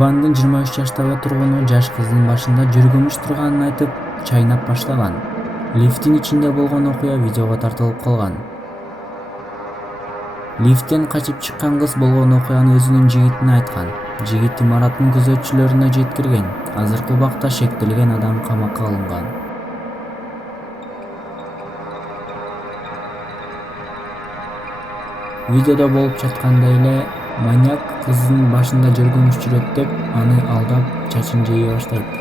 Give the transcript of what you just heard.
Еревандын 23 жаштагы тургуну жаш кыздын башында жүргүмүш турганын айтып, чайнап баштаган. Лифттин ичинде болгон окуя видеого тартылып калган. Лифттен качып чыккан кыз болгон окуяны өзүнүн жигитине айткан. Жигит имараттын күзөтчүлөрүнө жеткирген. Азыркы убакта шектелген адам камакка алынган. Видеодо болуп жаткандай эле маньяк кыздын башында жүргүмүш жүрөт деп, аны алдап, чачын жейе баштайт.